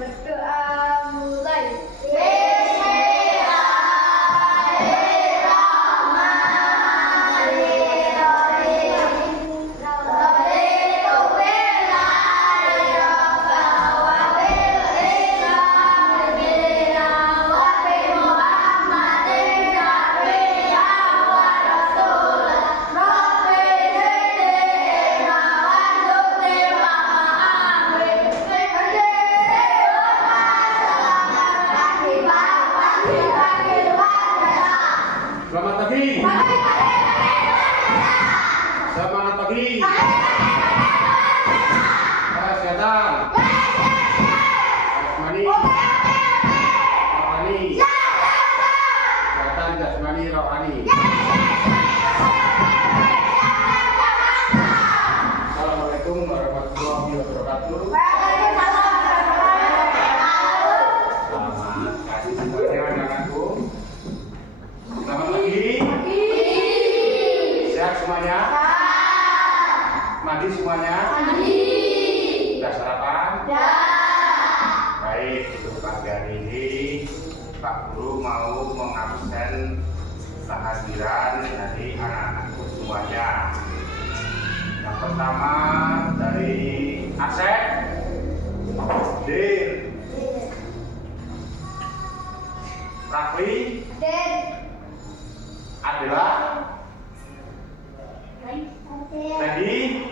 Berdoa mulai. Selamat pagi. Semangat pagi. Kesehatan. Jasmani. Rohani. Kesehatan jasmani rohani. Assalamualaikum warahmatullahi wabarakatuh. Selamat pagi semuanya anak-anakku. Selamat pagi. Sehat semuanya? Mandi semuanya? Sudah sarapan? Baik, untuk pagi hari ini Pak Guru mau mengabsen kehadiran dari anak-anakku semuanya. Yang pertama dari Asep, Dir, Rafli, Adela, Teddy,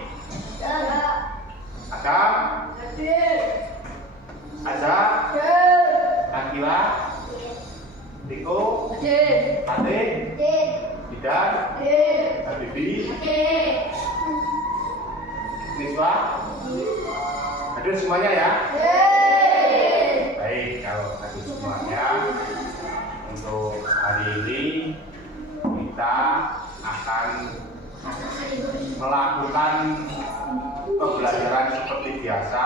Agam, Azza, Akila, Tiko, Ade, Bidan, Habibi, Niswa. Hadir semuanya ya? Baik, kalau hadir semuanya, untuk hari ini kita akan melakukan pembelajaran seperti biasa.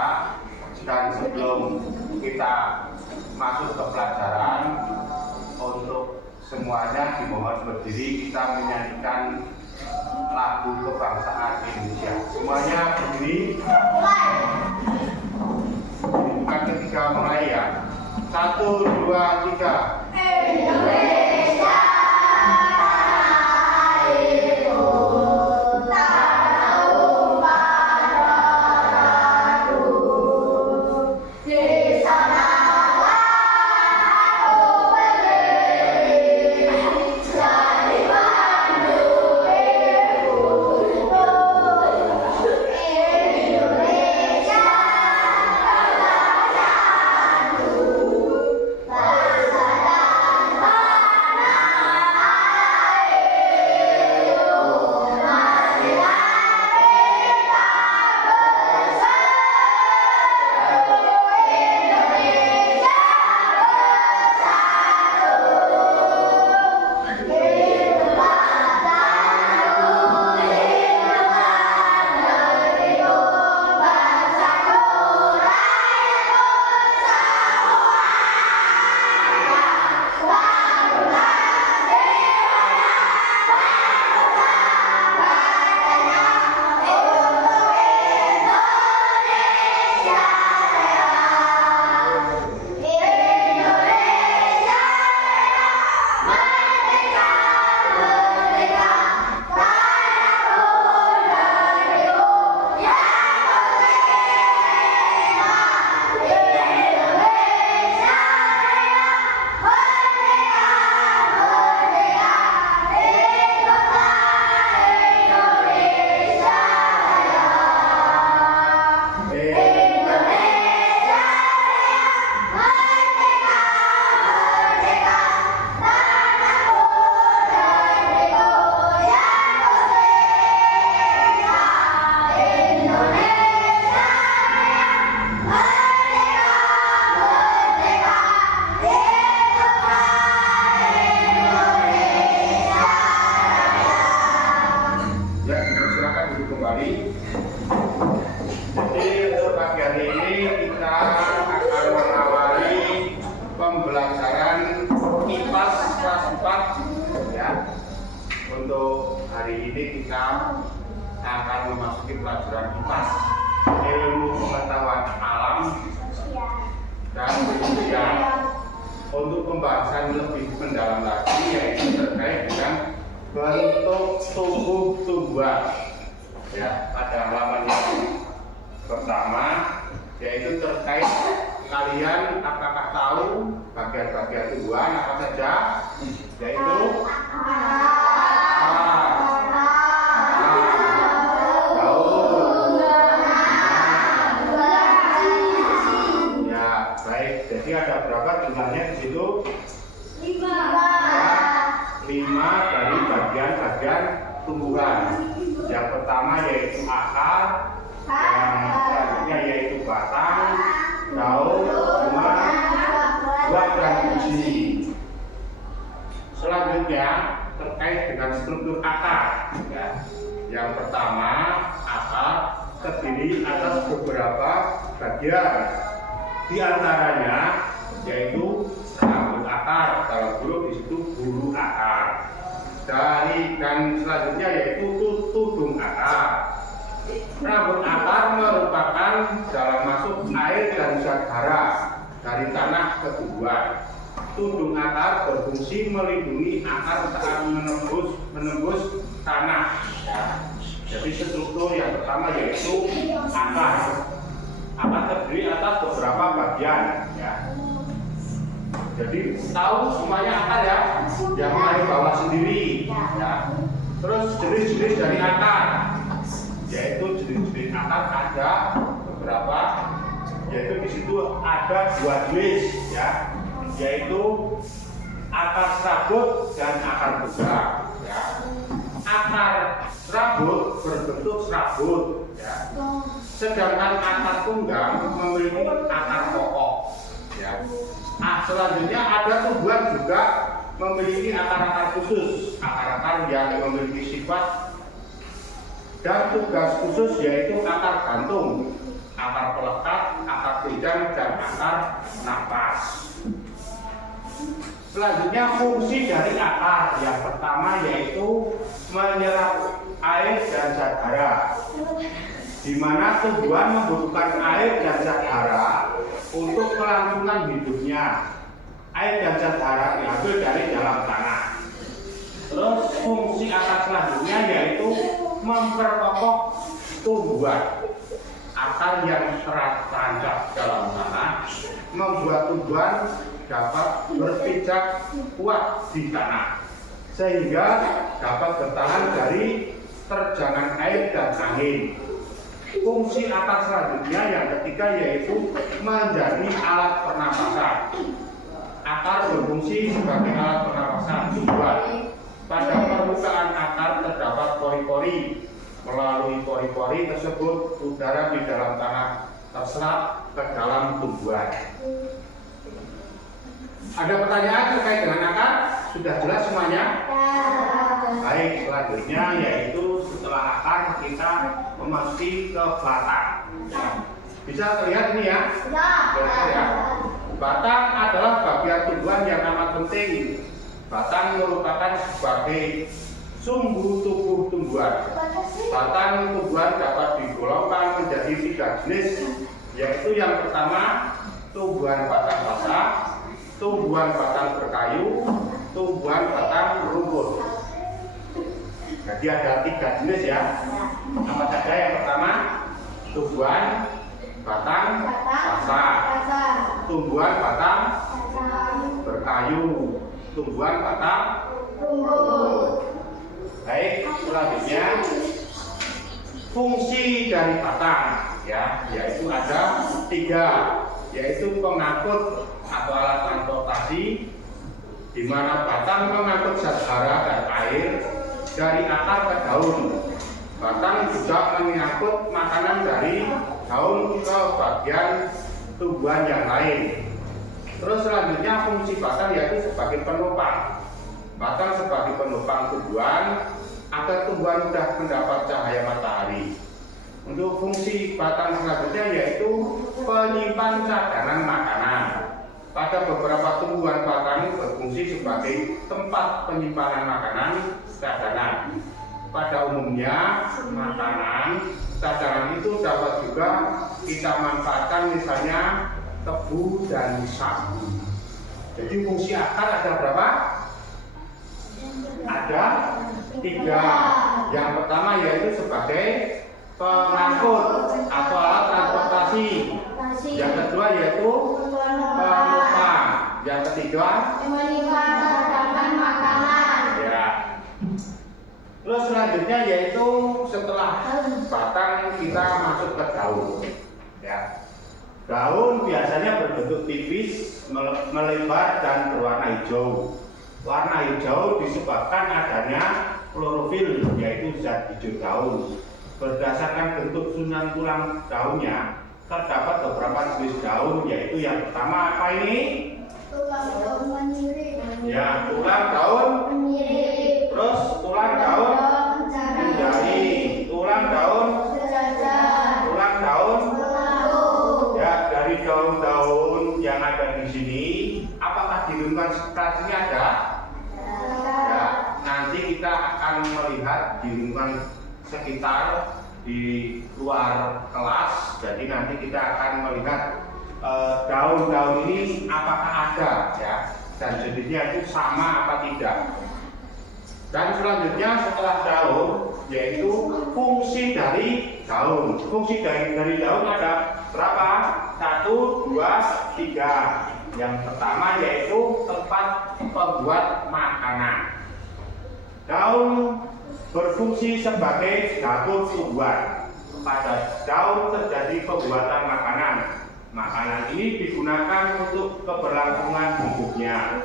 Dan sebelum kita masuk ke pelajaran, untuk semuanya dimohon berdiri, kita menyanyikan lagu kebangsaan Indonesia. Semuanya berdiri. Bukan ketika mulai ya. 1, 2, 3. Indonesia. Untuk hari ini kita akan memasuki pelajaran IPAS, ilmu pengetahuan alam, dan untuk pembahasan lebih mendalam lagi, yaitu terkait dengan bentuk tubuh tumbuhan. Ya, pada halaman yang pertama, yaitu terkait kalian apakah tahu bagian-bagian tumbuhan apa saja? Yaitu daun. Ya, baik. Jadi ada berapa jumlahnya di situ? 5 dari bagian-bagian tumbuhan. Yang pertama yaitu akar, yang selanjutnya yaitu batang, daun, bunga, buah dan biji. Selanjutnya terkait dengan struktur akar. Ya. Yang pertama, akar terdiri atas beberapa bagian. Di antaranya yaitu rambut akar, kalau dulu di situ bulu akar. Dan selanjutnya yaitu tudung akar. Rambut akar merupakan jalan masuk air dan zat hara dari tanah ke tumbuhan. Tudung akar berfungsi melindungi akar saat menembus tanah. Ya. Jadi struktur yang pertama yaitu akar. Akar terdiri atas beberapa bagian. Ya. Jadi tahu semuanya akar ya, yang mulai bawah sendiri. Ya. Terus jenis-jenis dari akar, yaitu jenis-jenis akar ada beberapa, yaitu di situ ada 2 jenis, ya, yaitu akar serabut dan akar budak. Ya. Akar serabut berbentuk serabut, ya. Sedangkan akar tunggang memiliki akar pokok. Ya. Selanjutnya ada tumbuhan juga memiliki akar-akar khusus, akar-akar yang memiliki sifat dan tugas khusus, yaitu akar gantung, akar pelekat, akar pijang, dan akar napas. Selanjutnya fungsi dari akar yang pertama yaitu menyerap air dan zat hara, di mana tumbuhan membutuhkan air dan zat hara untuk kelangsungan hidupnya. Air dan zat hara diambil dari dalam tanah. Terus fungsi akar selanjutnya yaitu memperkokoh tumbuhan. Akar yang terancap dalam tanah membuat tumbuhan dapat berpijak kuat di tanah, sehingga dapat bertahan dari terjangan air dan angin. Fungsi akar selanjutnya yang ketiga yaitu menjadi alat pernapasan. Akar berfungsi sebagai alat pernapasan tumbuhan. Pada permukaan akar terdapat pori-pori. Melalui pori-pori tersebut, udara di dalam tanah terserap ke dalam tumbuhan. Ada pertanyaan terkait dengan akar? Sudah jelas semuanya? Baik, selanjutnya yaitu setelah akar kita memasuki ke batang. Bisa terlihat ini ya? Ya. Batang adalah bagian tumbuhan yang amat penting. Batang merupakan sebagai sumbu tubuh tumbuhan. Batang tumbuhan dapat digolongkan menjadi 3 jenis, yaitu yang pertama tumbuhan batang basah, tumbuhan batang berkayu, tumbuhan batang rumput. Jadi ada 3 jenis ya. Apa saja? Yang pertama tumbuhan batang basah, tumbuhan batang berkayu, tumbuhan batang rumput. Baik, selanjutnya fungsi dari batang, ya, yaitu ada 3, yaitu pengangkut atau alat transportasi, di mana batang mengangkut zat hara dan air dari akar ke daun. Batang juga mengangkut makanan dari daun ke bagian tumbuhan yang lain. Terus selanjutnya fungsi batang yaitu sebagai penopang. Batang sebagai penopang tumbuhan agar tumbuhan mudah mendapat cahaya matahari. Untuk fungsi batang selanjutnya yaitu penyimpan cadangan makanan. Pada beberapa tumbuhan batang berfungsi sebagai tempat penyimpanan makanan cadangan. Pada umumnya makanan cadangan itu dapat juga kita manfaatkan, misalnya tebu dan sagu. Jadi fungsi akar ada berapa? Ada 3. Yang pertama yaitu sebagai pengangkut atau alat transportasi. Yang kedua yaitu penopang. Yang ketiga menyimpan makanan. ya. Terus selanjutnya yaitu setelah batang kita masuk ke daun. Ya. Daun biasanya berbentuk tipis, melebar dan berwarna hijau. Warna hijau disebabkan adanya klorofil, yaitu zat hijau daun. Berdasarkan bentuk susunan tulang daunnya, terdapat beberapa jenis daun, yaitu yang pertama apa ini? Tulang daun menyirip. Ya, tulang daun Menyirip. terus tulang daun menjadi, tulang daun, Sejajar. tulang daun. Lalu. Ya, dari daun-daun yang ada di sini, apakah di lingkungan sekitar sini ada? Ya, nanti kita akan melihat di lingkungan sekitar di luar kelas. Jadi nanti kita akan melihat daun-daun ini apakah ada ya, dan jenisnya itu sama apa tidak. Dan selanjutnya setelah daun yaitu fungsi dari daun. Fungsi dari daun ada berapa? 1, 2, 3. Yang pertama yaitu tempat pembuat makanan. Daun berfungsi sebagai dapur tumbuhan. Pada daun terjadi pembuatan makanan. Makanan ini digunakan untuk keberlangsungan hidupnya.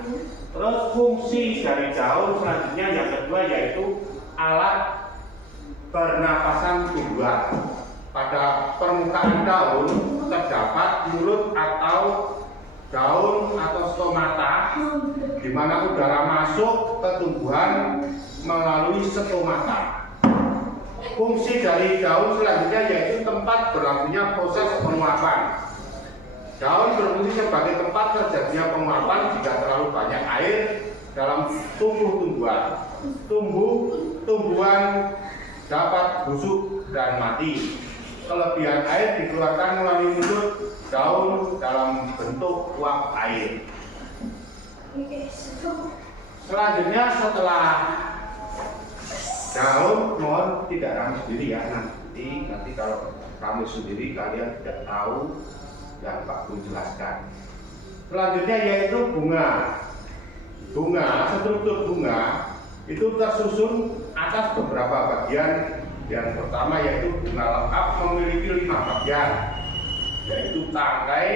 Terus fungsi dari daun selanjutnya yang kedua yaitu alat pernapasan tumbuhan. Pada permukaan daun terdapat mulut atau daun atau stomata, di mana udara masuk ke tumbuhan melalui stomata. Fungsi dari daun selanjutnya yaitu tempat berlangsungnya proses penguapan. Daun berfungsi sebagai tempat terjadinya penguapan jika terlalu banyak air dalam tumbuh-tumbuhan. Tumbuhan dapat busuk dan mati. Kelebihan air dikeluarkan melalui mulut daun dalam bentuk uap air. Selanjutnya setelah daun, mohon tidak kamu sendiri ya, nanti kalau kamu sendiri kalian tidak tahu yang Pak Guru jelaskan. Selanjutnya yaitu bunga. Struktur bunga itu tersusun atas beberapa bagian. Yang pertama yaitu bunga lengkap memiliki 5 bagian, yaitu tangkai,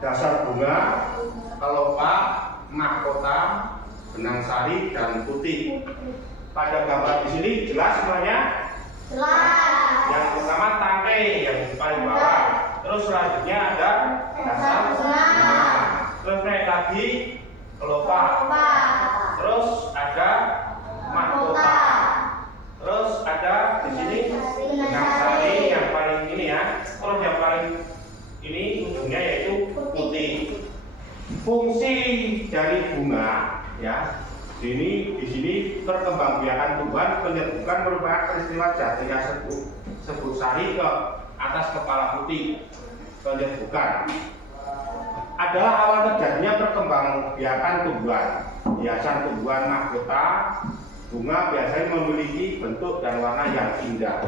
dasar bunga, kelopak, mahkota, benang sari, dan putih. Pada gambar di sini jelas semuanya? Jelas. Yang pertama tangkai yang paling bawah. Terus selanjutnya ada dasar bunga. Terus naik lagi kelopak. Terus ada mahkota. Terus ada di sini benang sari yang paling ini ya. Terus yang paling ini ujungnya yaitu putih. Fungsi dari bunga ya. Di sini perkembangbiakan tumbuhan penyerbukan merupakan peristiwa jatuhnya serbuk sari ke atas kepala putih. Penyerbukan adalah awal terjadinya perkembangbiakan tumbuhan. Hiasan tumbuhan mahkota bunga biasanya memiliki bentuk dan warna yang indah.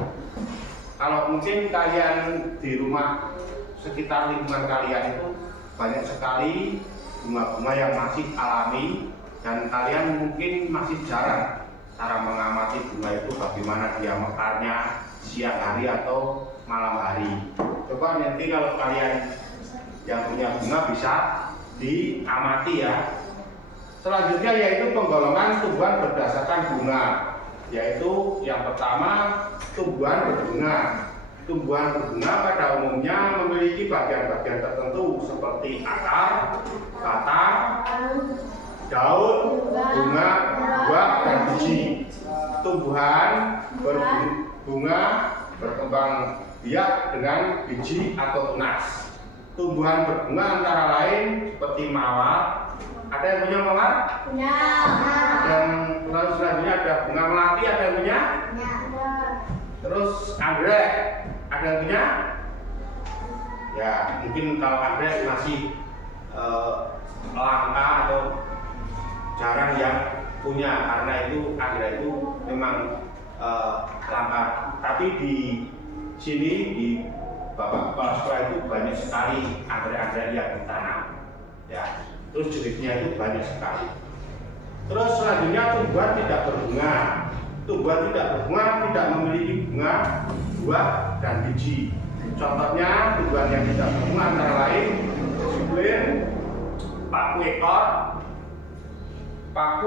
Kalau mungkin kalian di rumah sekitar lingkungan kalian itu banyak sekali bunga-bunga yang masih alami, dan kalian mungkin masih jarang cara mengamati bunga itu bagaimana dia mekarnya siang hari atau malam hari. Coba nanti kalau kalian yang punya bunga bisa diamati ya. Selanjutnya yaitu penggolongan tumbuhan berdasarkan bunga, yaitu yang pertama tumbuhan berbunga. Tumbuhan berbunga pada umumnya memiliki bagian-bagian tertentu seperti akar, batang, daun, bunga, buah, dan biji. Tumbuhan berbunga berkembang biak dengan biji atau tunas. Tumbuhan berbunga antara lain seperti mawar. Ada yang punya mawar? Punya. Yang selanjutnya ada bunga melati, ada yang punya? Terus anggrek, ada yang punya? Ya, mungkin kalau anggrek masih langka atau jarang yang punya, karena itu anggrek itu memang langka. Tapi di sini di Bapak Kepala Sekolah itu banyak sekali anggrek-anggrek yang ditanam, ya. Terus jenisnya itu banyak sekali. Terus selanjutnya tumbuhan tidak berbunga. Tumbuhan tidak berbunga tidak memiliki bunga, buah, dan biji. Contohnya tumbuhan yang tidak berbunga antara lain siplir, paku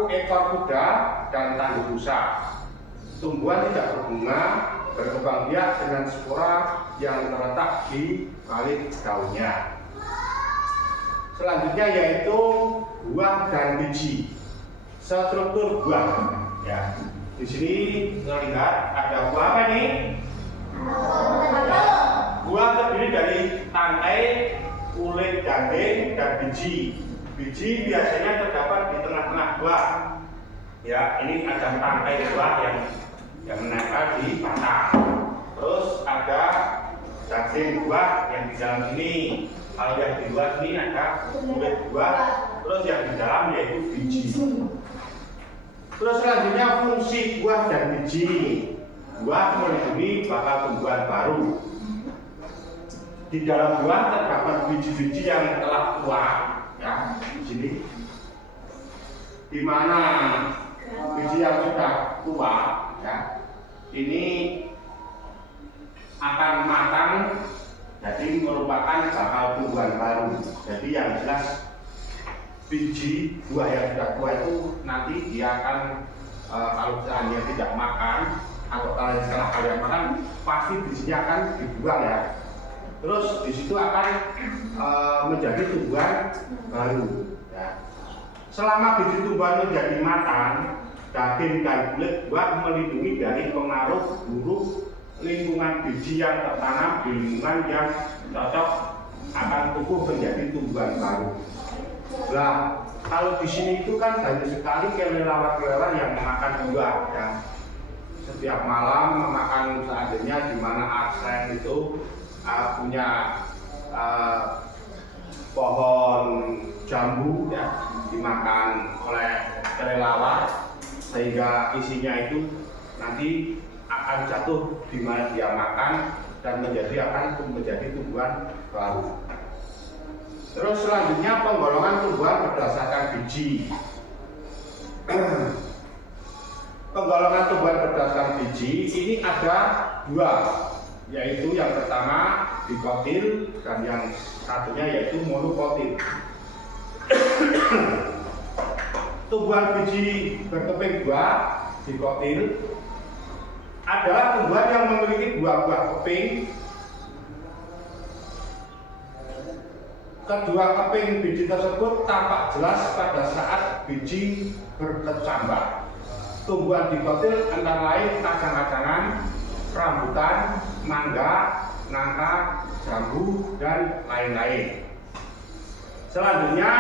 ekor kuda, dan tandu busa. Tumbuhan tidak berbunga berkembang biak dengan spora yang terletak di balik daunnya. Selanjutnya yaitu buah dan biji. Struktur buah, ya. Di sini terlihat ada buah apa nih? Buah terdiri dari tangkai, kulit daging, dan biji. Biji biasanya terdapat di tengah-tengah buah. Ya, ini ada tangkai buah yang menempel di batang. Terus ada daging buah yang di dalam ini. Kalau yang di luar ini ada kulit buah. Terus yang di dalam yaitu biji. Terus selanjutnya fungsi buah dan biji. Buah melindungi bakal tumbuhan baru. Di dalam buah terdapat biji-biji yang telah tua, ya, di sini. Di mana biji yang sudah tua, ya, ini akan matang, jadi merupakan bakal tumbuhan baru. Jadi yang jelas biji buah yang sudah tua itu nanti dia akan kalau misalnya tidak makan atau kalau setelah kalian makan pasti bijinya akan dibuang, ya. Terus di situ akan menjadi tumbuhan baru, ya. Selama biji tumbuhan menjadi matang, daging dan kulit buah melindungi dari pengaruh buruk lingkungan biji yang tertanam di lingkungan yang cocok akan tumbuh menjadi tumbuhan baru. Nah, kalau di sini itu kan banyak sekali kelelawar-kelelawar yang memakan buah, ya. Setiap malam memakan seadanya, di mana Arsene itu punya pohon jambu, ya, dimakan oleh kelelawar sehingga isinya itu nanti akan jatuh di mana dia makan dan akan menjadi tumbuhan baru. Terus selanjutnya penggolongan tumbuhan berdasarkan biji. Penggolongan tumbuhan berdasarkan biji ini ada dua, yaitu yang pertama dikotil dan yang satunya yaitu monokotil. Tumbuhan biji berkeping buah dikotil adalah tumbuhan yang memiliki buah-buah keping. Kedua keping biji tersebut tampak jelas pada saat biji berkecambah. Tumbuhan dikotil antara lain kacang-kacangan, rambutan, mangga, nangka, jambu, dan lain-lain. Selanjutnya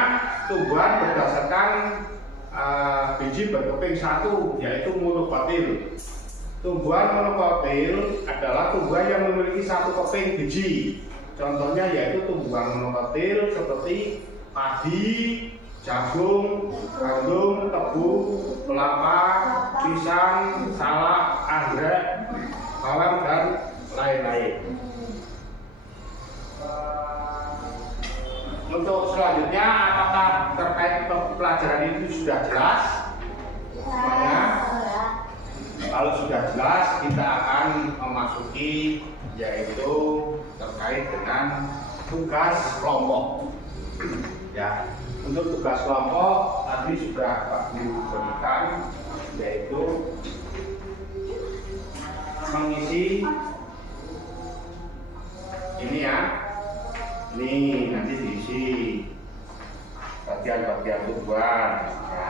tumbuhan berdasarkan biji berkeping satu, yaitu monokotil. Tumbuhan monokotil adalah tumbuhan yang memiliki satu keping biji. Contohnya yaitu tumbuhan monokotil seperti padi, jagung, gandum, tebu, kelapa, pisang, salak, anggrek, bawang, dan lain-lain. Untuk selanjutnya, apakah terkait pelajaran itu sudah jelas? Semuanya? Kalau sudah jelas, kita akan memasuki yaitu terkait dengan tugas kelompok. Ya, untuk tugas kelompok tadi sudah Pak Guru berikan, yaitu mengisi ini, ya. Ini nanti diisi bagian-bagian tumbuhan, ya.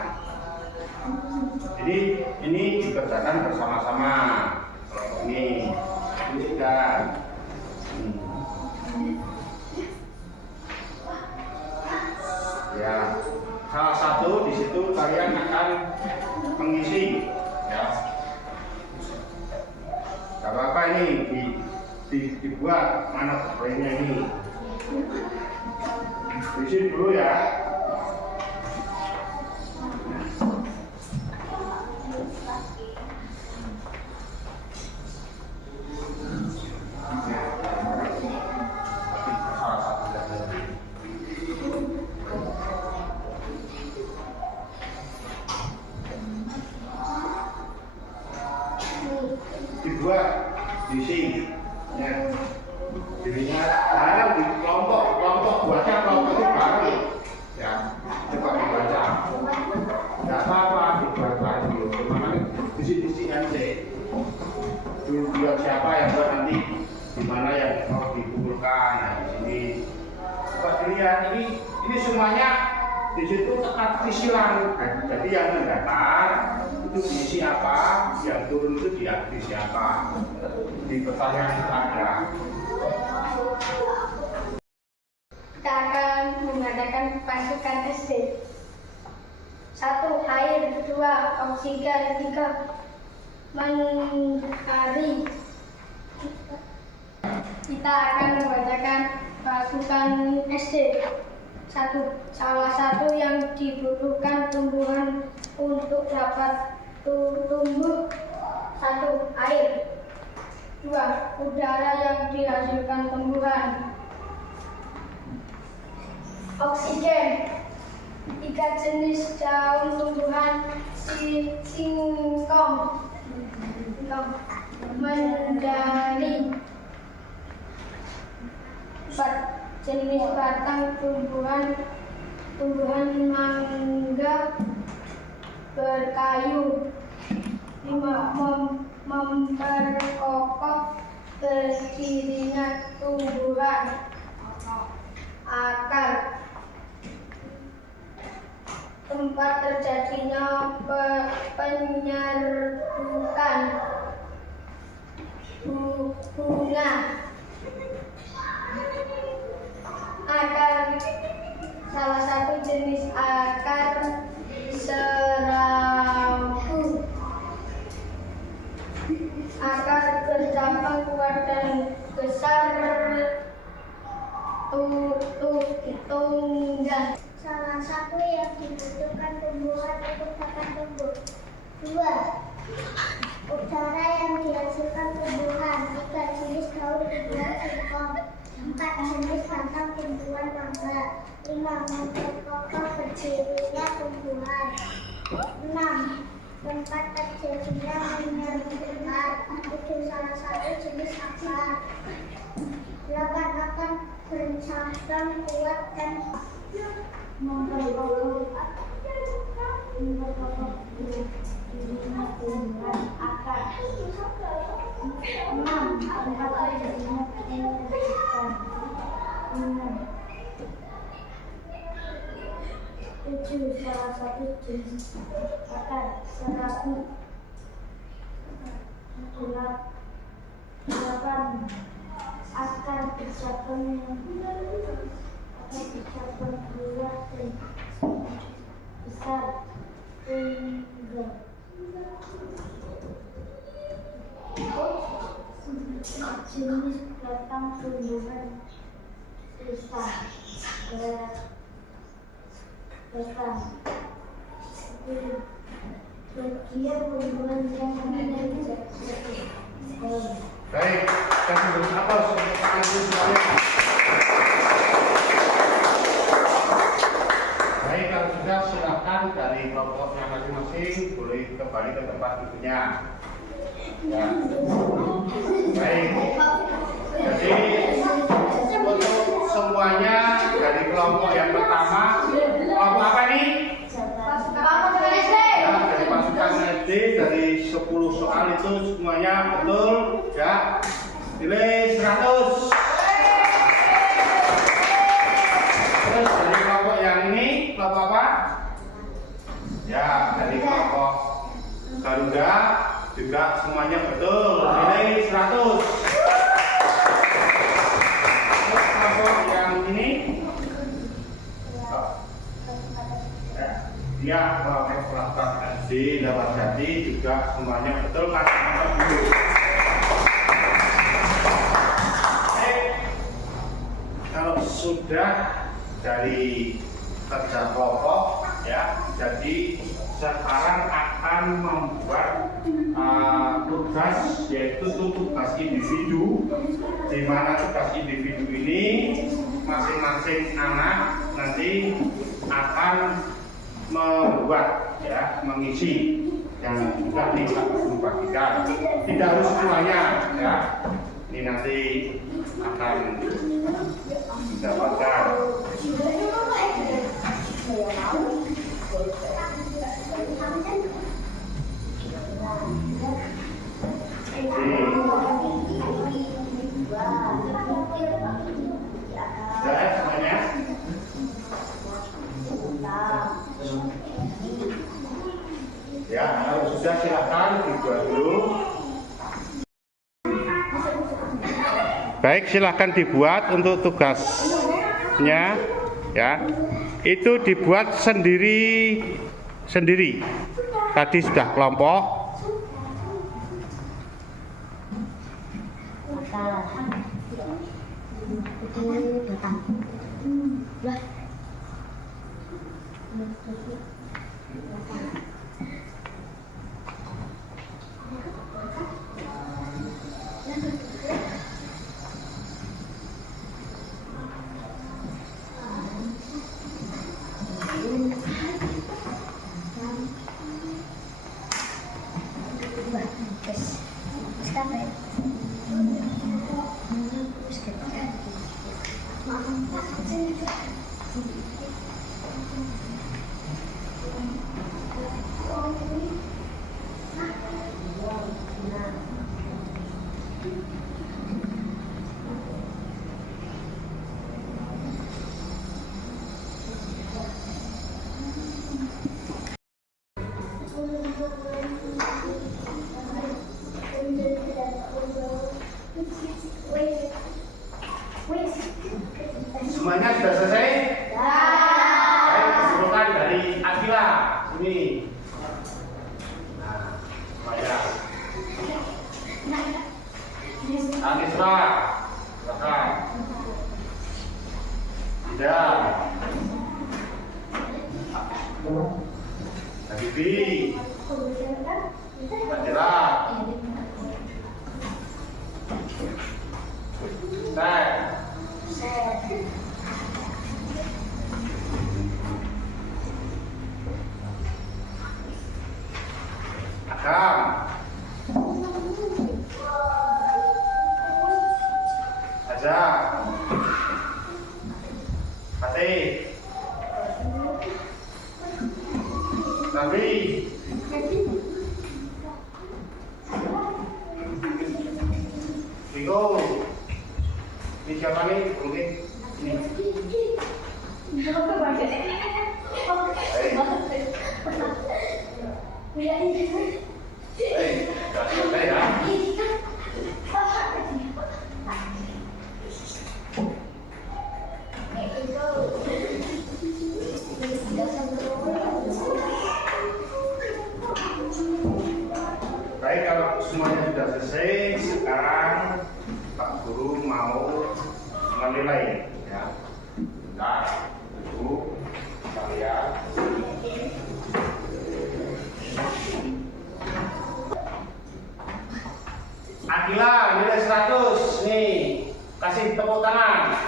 Ini dikerjakan bersama-sama. Ini sudah. Ya, salah satu di situ kalian akan mengisi, ya. Gak apa-apa, ini dibuat mana poinnya ini. Isi dulu, ya. ini semuanya di situ artifisial. Jadi yang mendatar itu diisi apa, yang turun itu diisi siapa. Di pertanyaan itu ada. Kita akan mengadakan pasukan SD. 1. Air. 2. Oksigen. 3. Mentari. Kita akan membacakan pasukan SD. 1. Salah satu yang dibutuhkan tumbuhan untuk dapat tumbuh. 1. Air. 2. Udara yang dihasilkan tumbuhan. Oksigen. 3 jenis daun tumbuhan singkong. Mentari. 4 jenis batang tumbuhan mangga berkayu. 5 memperkokoh berdirinya tumbuhan. Akar. Tempat terjadinya penyerbukan bunga. Akar. Salah satu jenis akar serabut. Akar bercabang kuat dan besar. Tunggal. Salah satu yang dibutuhkan tumbuhan untuk dapat tumbuh. 2. Udara yang dihasilkan tumbuhan. 3 jenis daun tumbuhan singkong. 4 jenis batang tumbuhan mangga. 5 memperkokoh berdirinya tumbuhan. 6 tempat terjadinya penyerbukan. 7 salah satu jenis akar. 8 akan bercabang kuat dan memperkokoh akar. 6 tempat terjadinya penyerbukan. 7 salah satu jenis akar serabut. 8 akar bercabang luas dan besar. Tunggal. Jenis batang tumbuhan besar. Batang. Bagian tumbuhan yang menjadi. Baik, kasih beri aplaus untuk Pak Andri semuanya. Baik, kalau sudah silakan dari kelompoknya masing-masing boleh kembali ke tempat duduknya. Ya. Baik. Jadi untuk semuanya dari kelompok yang pertama, kelompok apa nih? Pasukan SD. Ya, dari pasukan SD dari 10 soal itu semuanya betul, ya. Nilai 100. Terus dari kelompok yang ini, kelompok apa? Ya, dari kelompok Garuda juga semuanya betul, nilai 100. Terus kelompok yang ini, ya, kelompok pelajar SD dapat jadi juga semuanya betul, kasih nomor dulu. Kalau sudah dari kerja kelompok, ya, jadi sekarang akan membuat tugas, yaitu tugas individu, di mana tugas individu ini masing-masing anak nanti akan membuat, ya, mengisi yang sudah dibagikan. Tidak harus semuanya, ya. Ini nanti akan mendapatkan. Sudah semuanya? Bapak Guru. Baik, silahkan dibuat untuk tugasnya ya. Itu dibuat sendiri. Tadi sudah kelompok. Semuanya sudah selesai? Baik, kesimpulan dari Akila ini. Nah, semuanya. Aniswa, silakan. Tidak. Habibi. Fadila. Set. Agam. Aja. Fatih. Nabi. Bingo. Ini siapa nih? Oke. Ini. Jangan selesai ya. Baik, kalau semuanya sudah selesai, sekarang Pak Guru mau menilai ya. Bentar, Ibu, kalian. Akila nilai 100 nih, kasih tepuk tangan.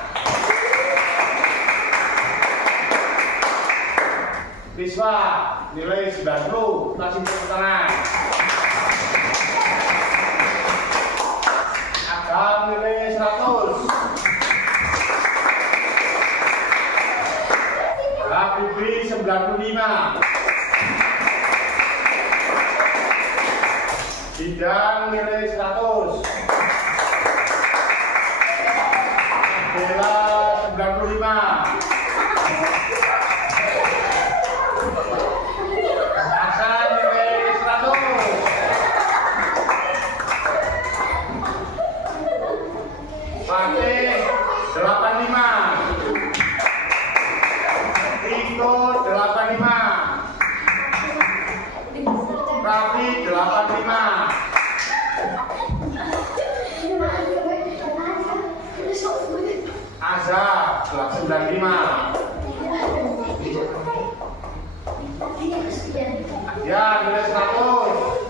Riswa nilai 90, kasih tepuk tangan. Agam nilai 100. Habibi 95. Bidang nilai 100. Bela 95. Hasan nilai 100. Fatih 85. Tito 85. Rafi 85. Azza 95. Ya, nilai 100.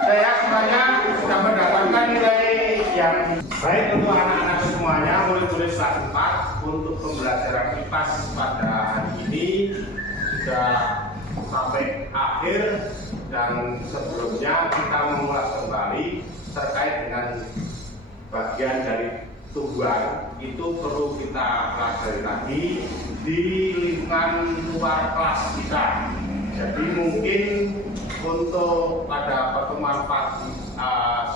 Saya semuanya sudah mendapatkan nilai yang baik untuk anak-anak semuanya. Murid-murid kelas 4 untuk pembelajaran IPAS pada hari ini sudah sampai akhir, dan sebelumnya kita mengulas kembali terkait dengan bagian dari tumbuhan. Itu perlu kita pelajari lagi di lingkungan luar kelas kita. Jadi mungkin untuk pada pertemuan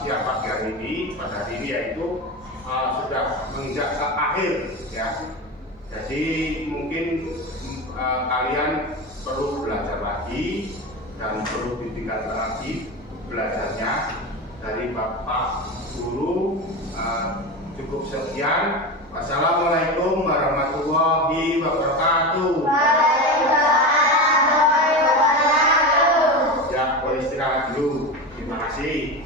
siang pagi hari ini, pada hari ini yaitu sudah menginjak ke akhir ya. Jadi mungkin kalian perlu belajar lagi dan perlu ditingkatkan lagi belajarnya dari Bapak Guru. Cukup sekian. Wassalamualaikum warahmatullahi wabarakatuh. Waalaikumsalam warahmatullahi wabarakatuh. Ya, boleh istirahat dulu. Terima kasih.